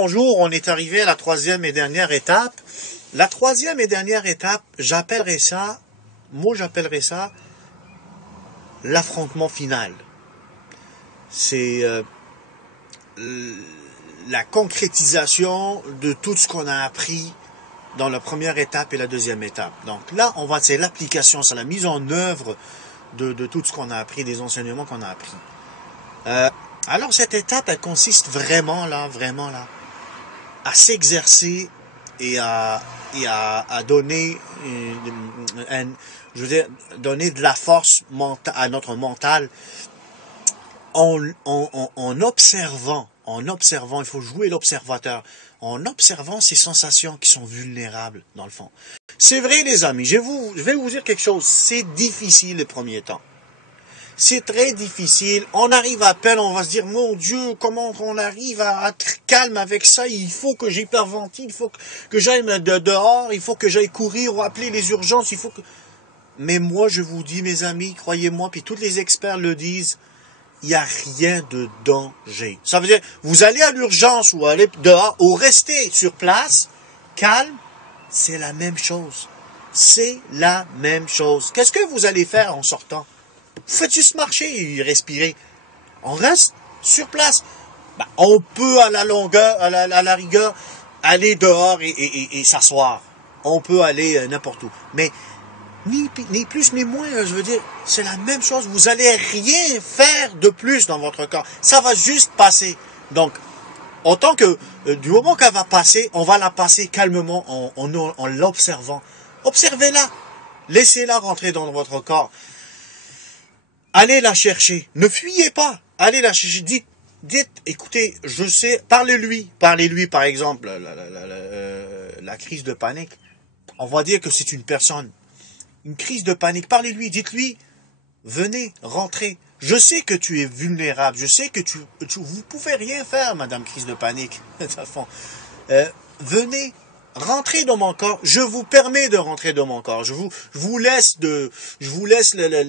bonjour, on est arrivé à la troisième et dernière étape. La troisième et dernière étape, j'appellerais ça l'affrontement final. C'est la concrétisation de tout ce qu'on a appris dans la première étape et la deuxième étape. Donc là, c'est l'application, c'est la mise en œuvre de tout ce qu'on a appris, des enseignements qu'on a appris. Alors cette étape, elle consiste vraiment là, à s'exercer et à donner, donner de la force à notre mental en observant, il faut jouer l'observateur, en observant ces sensations qui sont vulnérables dans le fond. C'est vrai les amis, je vais vous dire quelque chose, c'est difficile les premiers temps. C'est très difficile. On arrive à peine, on va se dire, mon Dieu, comment on arrive à être calme avec ça? Il faut que j'hyperventile, il faut que j'aille dehors, il faut que j'aille courir ou appeler les urgences, il faut que... Mais moi, je vous dis, mes amis, croyez-moi, puis tous les experts le disent, il n'y a rien de danger. Ça veut dire, vous allez à l'urgence ou allez dehors ou restez sur place, calme, c'est la même chose. C'est la même chose. Qu'est-ce que vous allez faire en sortant? Vous faites juste marcher et respirer. On reste sur place. On peut à la longueur, à la rigueur, aller dehors et s'asseoir. On peut aller n'importe où. Mais ni plus ni moins, je veux dire, c'est la même chose. Vous allez rien faire de plus dans votre corps. Ça va juste passer. Donc, autant que du moment qu'elle va passer, on va la passer calmement en l'observant. Observez-la. Laissez-la rentrer dans votre corps. Allez la chercher. Ne fuyez pas. Allez la chercher. Dites, écoutez, je sais, parlez-lui, par exemple, la crise de panique. On va dire que c'est une personne. Une crise de panique. Parlez-lui, dites-lui, venez, rentrez. Je sais que tu es vulnérable. Je sais que vous pouvez rien faire, madame crise de panique. Venez. Rentrez dans mon corps, je vous permets de rentrer dans mon corps. Je vous laisse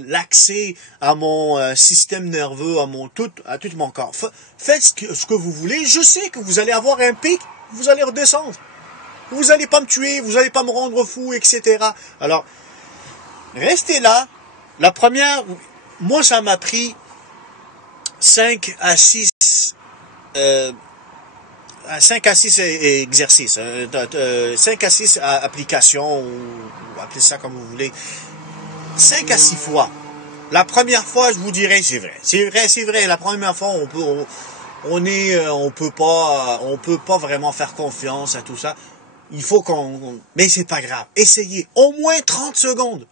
l'accès à mon système nerveux, à tout mon corps. Faites ce que vous voulez. Je sais que vous allez avoir un pic, vous allez redescendre. Vous n'allez pas me tuer, vous n'allez pas me rendre fou, etc. Alors, restez là. La première, moi ça m'a pris 5 à 6 exercices, 5 à 6 applications, ou appelez ça comme vous voulez, 5 à 6 fois. La première fois, je vous dirais, c'est vrai, la première fois, on peut pas vraiment faire confiance à tout ça. Il faut mais c'est pas grave. Essayez, au moins 30 secondes.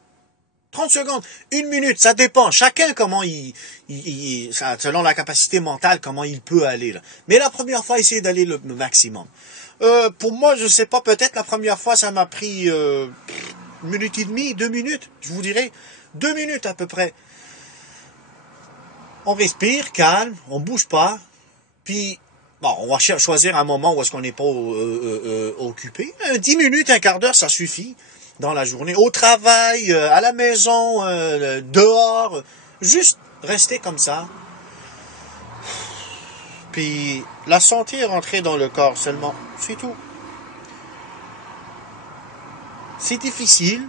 30 secondes, 1 minute, ça dépend. Chacun, comment selon la capacité mentale, comment il peut aller, là. Mais la première fois, essayez d'aller le maximum. Pour moi, je sais pas, peut-être la première fois, ça m'a pris 1 minute et demie, 2 minutes, je vous dirais. 2 minutes à peu près. On respire, calme, on bouge pas. Puis, on va choisir un moment où est-ce qu'on n'est pas occupé. 10 minutes, un quart d'heure, ça suffit. Dans la journée, au travail, à la maison, dehors, juste rester comme ça. Puis la sentir rentrer dans le corps seulement, c'est tout. C'est difficile,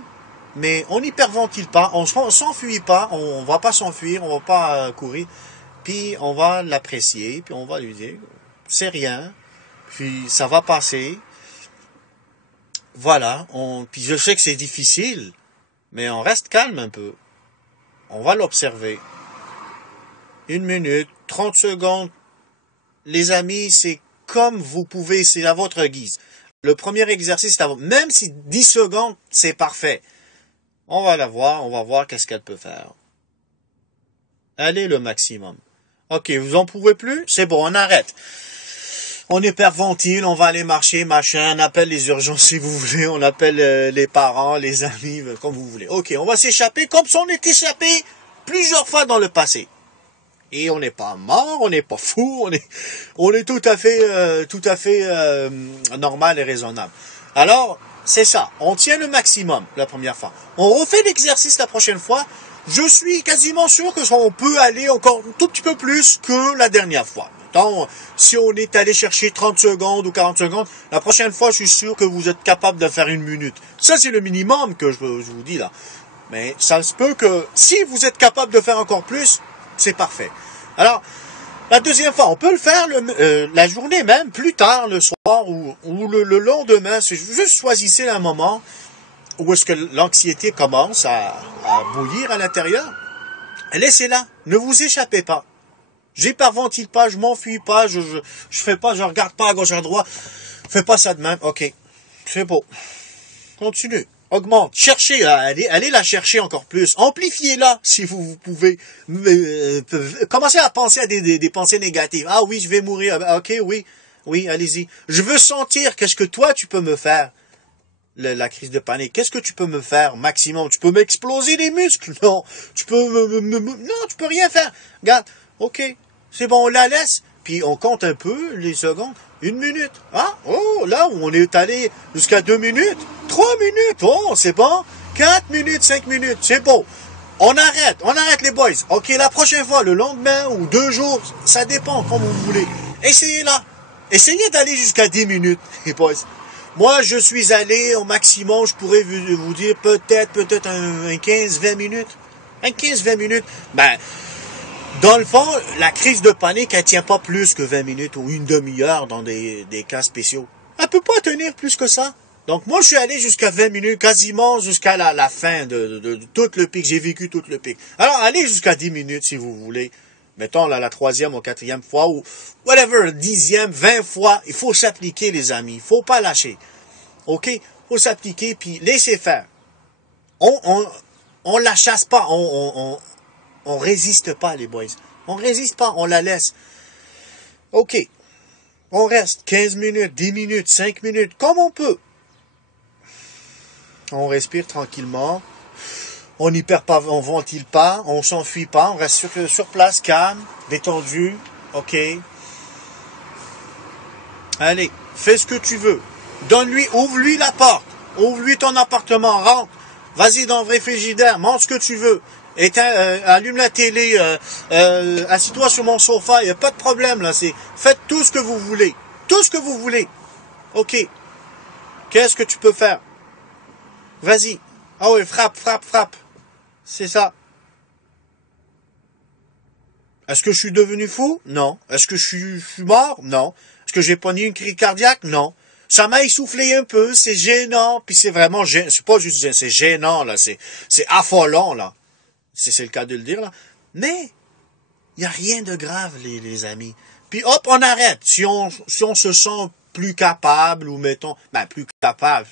mais on n'hyperventile pas, on s'enfuit pas, on va pas s'enfuir, on va pas courir, puis on va l'apprécier, puis on va lui dire, c'est rien, puis ça va passer. Voilà, puis je sais que c'est difficile, mais on reste calme un peu. On va l'observer. 1 minute, 30 secondes. Les amis, c'est comme vous pouvez, c'est à votre guise. Le premier exercice, même si 10 secondes, c'est parfait. On va la voir, on va voir qu'est-ce qu'elle peut faire. Allez le maximum. Ok, vous en pouvez plus? C'est bon, on arrête. On hyperventile, on va aller marcher, machin, on appelle les urgences si vous voulez, on appelle les parents, les amis, comme vous voulez. Ok, on va s'échapper comme si on est échappé plusieurs fois dans le passé. Et on n'est pas mort, on n'est pas fou, on est tout à fait normal et raisonnable. Alors, c'est ça, on tient le maximum la première fois. On refait l'exercice la prochaine fois, je suis quasiment sûr que on peut aller encore un tout petit peu plus que la dernière fois. mettons, si on est allé chercher 30 secondes ou 40 secondes, la prochaine fois, je suis sûr que vous êtes capable de faire 1 minute. Ça, c'est le minimum que je vous dis là. Mais ça se peut que, si vous êtes capable de faire encore plus, c'est parfait. Alors, la deuxième fois, on peut le faire la journée même, plus tard, le soir ou le lendemain. C'est juste choisissez un moment où est-ce que l'anxiété commence à bouillir à l'intérieur. Laissez-la. Ne vous échappez pas. J'hyperventile pas, je m'enfuis pas, je fais pas, je regarde pas à gauche à droite. Fais pas ça de même. OK. C'est beau. Continue. Augmente. Cherchez, allez la chercher encore plus. Amplifiez-la si vous pouvez. Commencez à penser à des pensées négatives. Ah oui, je vais mourir. OK, oui. Oui, allez-y. Je veux sentir qu'est-ce que toi tu peux me faire. La crise de panique. Qu'est-ce que tu peux me faire maximum? Tu peux m'exploser les muscles? Non. Tu peux non, tu peux rien faire. Regarde. OK. C'est bon, on la laisse. Puis on compte un peu les secondes. 1 minute. Ah, oh, là où on est allé jusqu'à 2 minutes. 3 minutes. Oh, c'est bon. 4 minutes, 5 minutes. C'est beau. On arrête les boys. OK, la prochaine fois, le lendemain ou 2 jours, ça dépend comme vous voulez. Essayez là. Essayez d'aller jusqu'à 10 minutes, les boys. Moi, je suis allé au maximum, je pourrais vous dire peut-être un 15-20 minutes. Un 15-20 minutes. Ben, dans le fond, la crise de panique, elle tient pas plus que 20 minutes ou une demi-heure dans des cas spéciaux. Elle peut pas tenir plus que ça. Donc, moi, je suis allé jusqu'à 20 minutes, quasiment jusqu'à la fin de tout le pic. J'ai vécu tout le pic. Alors, allez jusqu'à 10 minutes si vous voulez. Mettons la 3e ou 4e fois ou whatever, 10e, 20 fois. Il faut s'appliquer, les amis. Il faut pas lâcher. OK? Il faut s'appliquer puis laisser faire. On la chasse pas. On résiste pas, les boys. On résiste pas. On la laisse. OK. On reste 15 minutes, 10 minutes, 5 minutes, comme on peut. On respire tranquillement. On n'y perd pas, on ventile pas, on s'enfuit pas, on reste sur place, calme, détendu, OK. Allez, fais ce que tu veux. Ouvre-lui la porte. Ouvre-lui ton appartement, rentre. Vas-y dans le frigidaire, mange ce que tu veux. Allume la télé, assis-toi sur mon sofa, il n'y a pas de problème là. Faites tout ce que vous voulez. Tout ce que vous voulez. OK. Qu'est-ce que tu peux faire? Vas-y. Ah oui, frappe. C'est ça. Est-ce que je suis devenu fou? Non. Est-ce que je suis mort? Non. Est-ce que j'ai pogné une crise cardiaque? Non. Ça m'a essoufflé un peu, c'est gênant, puis c'est vraiment gênant. C'est pas juste gênant, c'est gênant, là. C'est affolant, là. C'est le cas de le dire, là. Mais, il n'y a rien de grave, les amis. Puis hop, on arrête. Si on se sent plus capable, ou mettons, plus capable,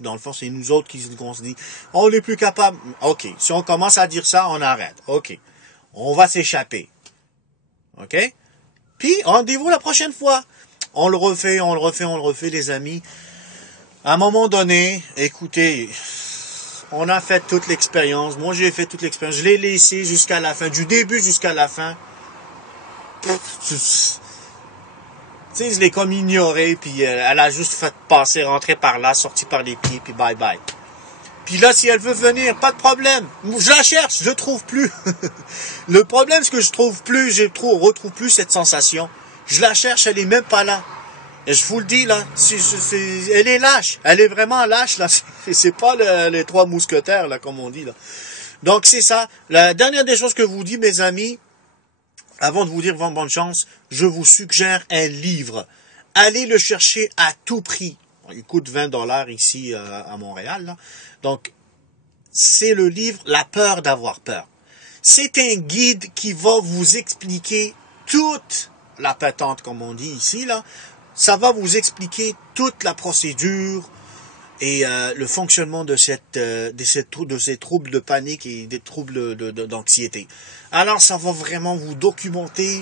dans le fond, c'est nous autres qu'on se dit, on est plus capable. OK. Si on commence à dire ça, on arrête. OK. On va s'échapper. OK? Puis, rendez-vous la prochaine fois. On le refait, les amis. À un moment donné, écoutez, on a fait toute l'expérience. Moi, j'ai fait toute l'expérience. Je l'ai laissé jusqu'à la fin, du début jusqu'à la fin. Tu sais, je l'ai comme ignoré, puis elle a juste fait passer, rentrer par là, sortir par les pieds, puis bye bye. Puis là, si elle veut venir, pas de problème. Je la cherche, je trouve plus. Le problème, c'est que retrouve plus cette sensation. Je la cherche, elle est même pas là. Et je vous le dis, là, elle est lâche. Elle est vraiment lâche, là. C'est pas les 3 mousquetaires, là, comme on dit, là. Donc, c'est ça. La dernière des choses que je vous dis, mes amis, avant de vous dire bonne chance, je vous suggère un livre. Allez le chercher à tout prix. Il coûte 20$ ici à Montréal, là. Donc, c'est le livre La peur d'avoir peur. C'est un guide qui va vous expliquer toute la patente, comme on dit ici, là. Ça va vous expliquer toute la procédure et le fonctionnement de ces troubles de panique et des troubles d'anxiété. Alors, ça va vraiment vous documenter,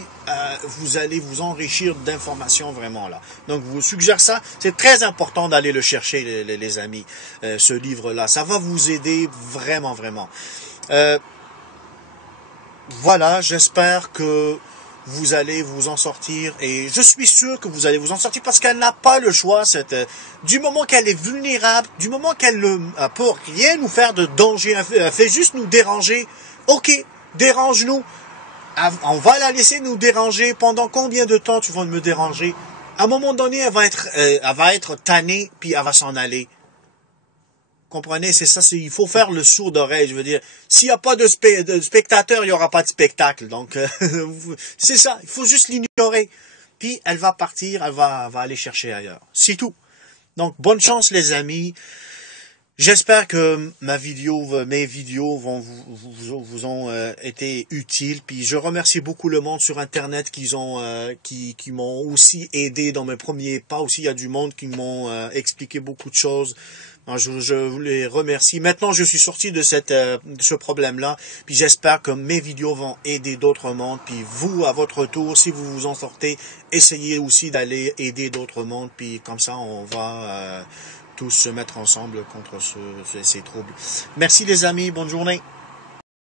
vous allez vous enrichir d'informations vraiment là. Donc, je vous suggère ça. C'est très important d'aller le chercher, les amis, ce livre-là. Ça va vous aider vraiment, vraiment. Voilà, j'espère que vous allez vous en sortir et je suis sûr que vous allez vous en sortir parce qu'elle n'a pas le choix, du moment qu'elle est vulnérable, du moment qu'elle ne peut rien nous faire de danger, elle fait juste nous déranger. OK, dérange-nous. on va la laisser nous déranger. Pendant combien de temps tu vas me déranger? À un moment donné, elle va être tannée, puis elle va s'en aller. Comprenez, c'est ça, il faut faire le sourd d'oreille, je veux dire. S'il n'y a pas de spectateurs, il n'y aura pas de spectacle. Donc, c'est ça, il faut juste l'ignorer. Puis, elle va partir, elle va aller chercher ailleurs. C'est tout. Donc, bonne chance, les amis. J'espère que mes vidéos vous ont été utiles. Puis je remercie beaucoup le monde sur Internet qui m'ont aussi aidé dans mes premiers pas. Aussi, il y a du monde qui m'ont expliqué beaucoup de choses. Alors, je vous les remercie. Maintenant, je suis sorti de ce problème-là. Puis j'espère que mes vidéos vont aider d'autres mondes. Puis vous, à votre tour, si vous vous en sortez, essayez aussi d'aller aider d'autres mondes. Puis comme ça, on va tous se mettre ensemble contre ces troubles. Merci les amis, bonne journée.